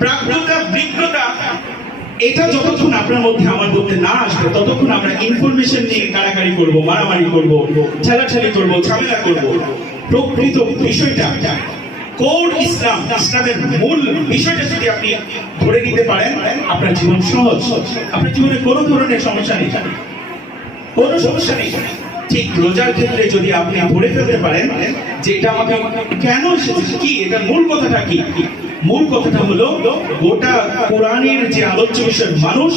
প্রাজ্ঞতা বিজ্ঞতা এটা যতক্ষণ আপনার মধ্যে আমার মধ্যে না আসবে ততক্ষণ আমরা ইনফরমেশন নিয়ে কাড়াকাড়ি করব, মারামারি করব, ঠেলাঠেলি করব, ঝামেলা করব। প্রকৃত বিষয়টা কোর ইসলাম, ইসলামের মূল বিষয়টা যদি আপনি ধরে নিতে পারেন, আপনার জীবন সহজ, আপনার জীবনে কোনো ধরনের সমস্যা নেই, কোনো সমস্যা নেই। ঠিক রোজার ক্ষেত্রে যদি আপনি ধরে ফেলতে পারেন যে এটা আমাকে কেন এসেছে, কি এটা মূল কথাটা কি, মূল কথাটা হলো গোটা কোরআনের যে আলোচ্য বিষয় মানুষ,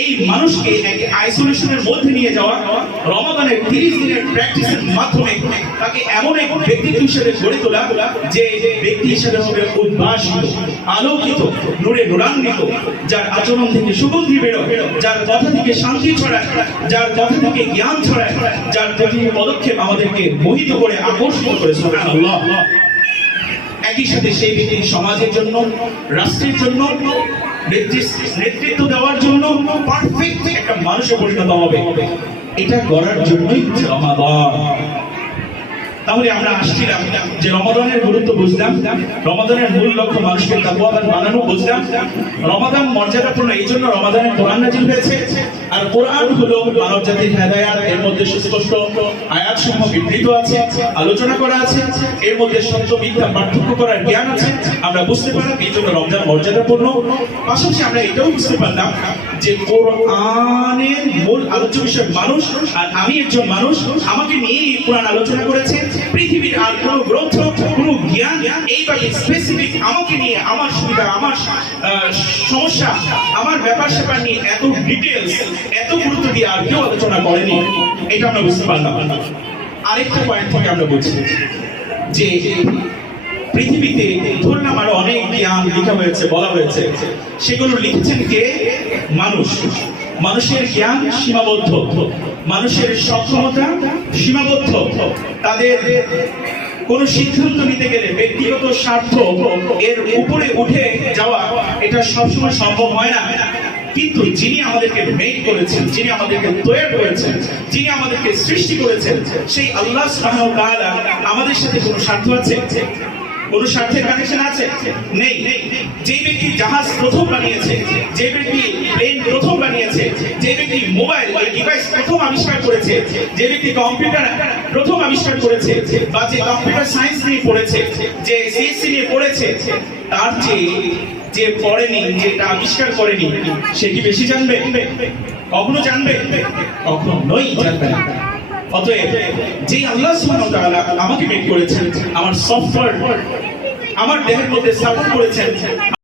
এই মানুষকে এক আইসোলেশনের মধ্যে নিয়ে যাওয়া, রমাদানের 30 দিনের প্র্যাকটিসের মাধ্যমে তাকে এমন এক ব্যক্তিত্ব হিসেবে গড়ে তোলা যে ব্যক্তি হিসেবে হবে উদ্ভাসিত, আলোকিত, নূরে নূরান্বিত, যার আচরণ থেকে সুগন্ধি বেরোয়, যার কথা থেকে শান্তি ছড়ায়, যার কথা থেকে জ্ঞান ছড়ায়, যার প্রতিটি পদক্ষেপ আমাদেরকে মোহিত করে আকর্ষিত করে। সুবহানাল্লাহ। একই সাথে সেই ব্যক্তি সমাজের জন্য, রাষ্ট্রের জন্য, নেতৃত্ব দেওয়ার জন্য পারফেক্ট একটা মানুষে পরিণত হবে। এটা করার জন্যই রমাদান। তাহলে আমরা আসছিলাম যে রমাদানের গুরুত্ব বুঝলাম, রমাদানের মূল লক্ষ্য মানুষকে তাকওয়াবান বানানো বুঝলাম। রমাদান মর্যাদাপূর্ণ, এই জন্য রমাদানের কোরআন নাযিল হয়েছে। আর কোরআন হলো মানব জাতির হেদায়েত। এর মধ্যে সুস্পষ্ট আয়াতসমূহ বিবৃত আছে, আলোচনা করা আছে, এর মধ্যে সত্য মিথ্যা পার্থক্য করার জ্ঞান আছে, আমরা বুঝতে পারলাম। এই জন্য রমজান মর্যাদাপূর্ণ। পাশাপাশি আমরা এটাও বুঝতে পারলাম যে কোরআনের মূল আলোচ্য বিষয় মানুষ, আর আমি একজন মানুষ, আমাকে নিয়ে কোরআন আলোচনা করেছে। পৃথিবীর আর কোন গ্রন্থ, কোন জ্ঞান এইভাবে স্পেসিফিক আমাকে নিয়ে, আমার সুবিধা, আমার সমস্যা, আমার ব্যাপার স্যাপার নিয়ে এত ডিটেলস, এত গুরুত্ব দিয়ে আর কেউ আলোচনা করেনি। এটা আমরা বুঝতে পারলাম। আরেকটা পয়েন্ট থেকে আমরা বুঝি যে পৃথিবীতে ধরলাম আরো অনেক জ্ঞান লেখা হয়েছে, বলা হয়েছে, সেগুলো লিখছেন কে? মানুষ। মানুষের জ্ঞান সীমাবদ্ধ, মানুষের সক্ষমতা সীমাবদ্ধ। তাদের কোন সিদ্ধান্ত নিতে গেলে ব্যক্তিগত স্বার্থ এর উপরে উঠে যাওয়া এটা সবসময় সম্ভব হয় না। কিন্তু যিনি আমাদেরকে মেক করেছেন, যিনি আমাদেরকে তৈরি করেছেন, যিনি আমাদেরকে সৃষ্টি করেছেন, সেই আল্লাহ সুবহানাহু ওয়া তাআলা আমাদের সাথে কোনো স্বার্থ আছে? কোন স্বার্থের কানেকশন আছে? নেই। যে ব্যক্তি জাহাজ প্রথম বানিয়েছে, যে ব্যক্তি প্লেন প্রথম বানিয়েছে, যে ব্যক্তি মোবাইল ডিভাইস প্রথম আবিষ্কার করেছে, যে ব্যক্তি কম্পিউটার প্রথম আবিষ্কার করেছে, বা যে কম্পিউটার সায়েন্স নিয়ে পড়েছে, যে সিএসসি নিয়ে পড়েছে, তার যে পড়েনি, যেটা আবিষ্কার করেনি, সে কি বেশি জানবে? কখনো জানবে? কখনোই জানবে না। অতএব যে আল্লাহ সুবহানাহু ওয়া তাআলা আমাকে মেক করেছেন, আমার সফটওয়্যার আমার দেহের মধ্যে স্থাপন করেছেন,